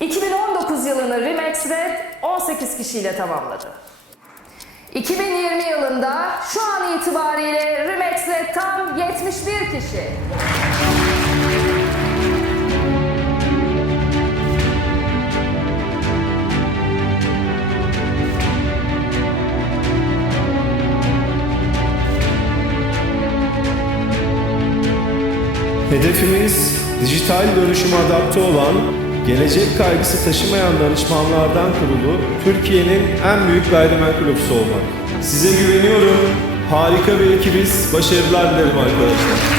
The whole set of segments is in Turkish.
2019 yılını Remax Red 18 kişiyle tamamladı. 2020 yılında şu an itibariyle Remax Red tam 71 kişi. Hedefimiz dijital dönüşüme adapte olan, gelecek kaygısı taşımayan danışmanlardan kurulu Türkiye'nin en büyük gayrimenkul ofisi olmak. Size güveniyorum. Harika bir ekibiz. Başarılar dilerim arkadaşlar.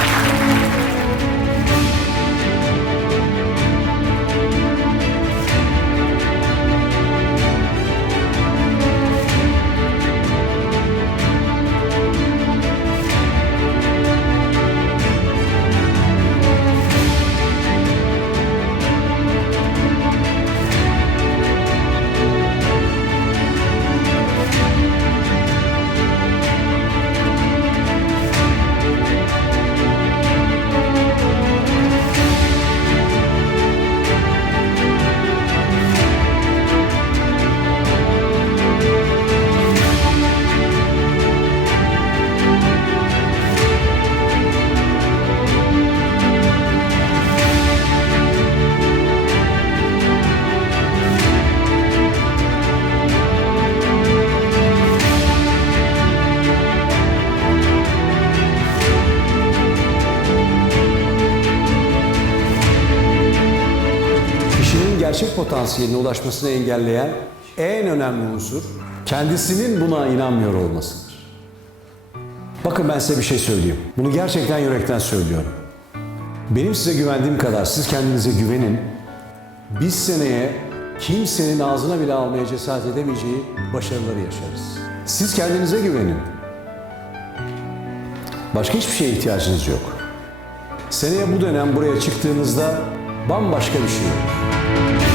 Gerçek potansiyeline ulaşmasını engelleyen en önemli unsur kendisinin buna inanmıyor olmasıdır. Bakın ben size bir şey söyleyeyim. Bunu gerçekten yürekten söylüyorum. Benim size güvendiğim kadar siz kendinize güvenin. Biz seneye kimsenin ağzına bile almaya cesaret edemeyeceği başarıları yaşarız. Siz kendinize güvenin. Başka hiçbir şeye ihtiyacınız yok. Seneye bu dönem buraya çıktığınızda bambaşka bir şey olur.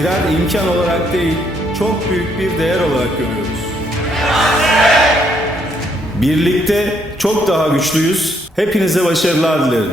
Birer imkan olarak değil, çok büyük bir değer olarak görüyoruz. Birlikte çok daha güçlüyüz. Hepinize başarılar dilerim.